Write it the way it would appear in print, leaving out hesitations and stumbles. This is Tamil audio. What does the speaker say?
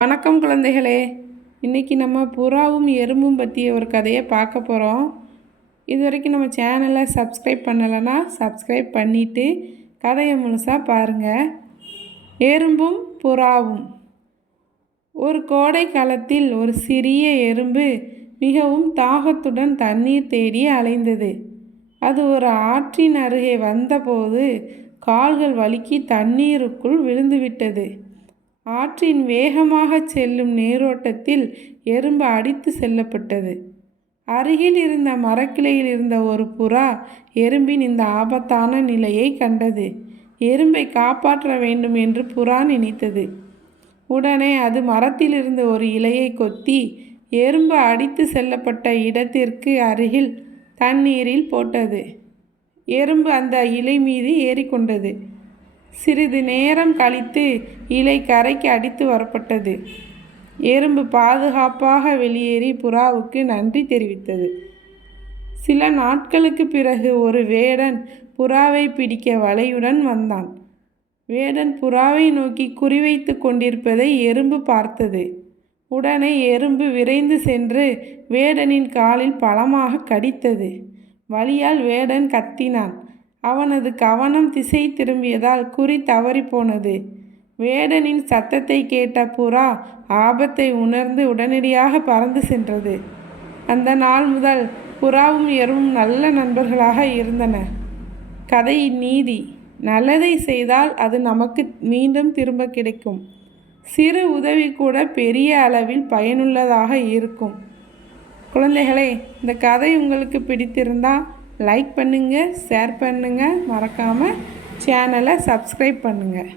வணக்கம் குழந்தைகளே. இன்றைக்கி நம்ம புறாவும் எறும்பும் பற்றிய ஒரு கதையை பார்க்க போகிறோம். இது வரைக்கும் நம்ம சேனலை சப்ஸ்கிரைப் பண்ணலைன்னா சப்ஸ்கிரைப் பண்ணிவிட்டு கதையை முழுசாக பாருங்கள். எறும்பும் புறாவும். ஒரு கோடை காலத்தில் ஒரு சிறிய எறும்பு மிகவும் தாகத்துடன் தண்ணீர் தேடி அலைந்தது. அது ஒரு ஆற்றின் அருகே வந்தபோது கால்கள் வழுக்கி தண்ணீருக்குள் விழுந்துவிட்டது. ஆற்றின் வேகமாக செல்லும் நீரோட்டத்தில் எறும்பு அடித்து செல்லப்பட்டது. அருகில் இருந்த மரக்கிளையில் இருந்த ஒரு புறா எறும்பின் இந்த ஆபத்தான நிலையை கண்டது. எறும்பை காப்பாற்ற வேண்டும் என்று புறா நினைத்தது. உடனே அது மரத்திலிருந்து ஒரு இலையை கொத்தி எறும்பு அடித்து செல்லப்பட்ட இடத்திற்கு அருகில் தண்ணீரில் போட்டது. எறும்பு அந்த இலை மீது ஏறிக்கொண்டது. சிறிது நேரம் கழித்து இலை கரைக்கு அடித்து வரப்பட்டது. எறும்பு பாதுகாப்பாக வெளியேறி புறாவுக்கு நன்றி தெரிவித்தது. சில நாட்களுக்கு பிறகு ஒரு வேடன் புறாவை பிடிக்க வலையுடன் வந்தான். வேடன் புறாவை நோக்கி குறிவைத்து கொண்டிருப்பதை எறும்பு பார்த்தது. உடனே எறும்பு விரைந்து சென்று வேடனின் காலில் பலமாக கடித்தது. வலியால் வேடன் கத்தினான். அவனது கவனம் திசை திரும்பியதால் குறி தவறி போனது. வேடனின் சத்தத்தை கேட்ட புறா ஆபத்தை உணர்ந்து உடனடியாக பறந்து சென்றது. அந்த நாள் முதல் புறாவும் எறும்பும் நல்ல நண்பர்களாக இருந்தன. கதையின் நீதி: நல்லதை செய்தால் அது நமக்கு மீண்டும் திரும்ப கிடைக்கும். சிறு உதவி கூட பெரிய அளவில் பயனுள்ளதாக இருக்கும். குழந்தைகளே, இந்த கதை உங்களுக்கு பிடித்திருந்தால் லைக் பண்ணுங்கள், ஷேர் பண்ணுங்கள், மறக்காமல் சேனலை சப்ஸ்கிரைப் பண்ணுங்கள்.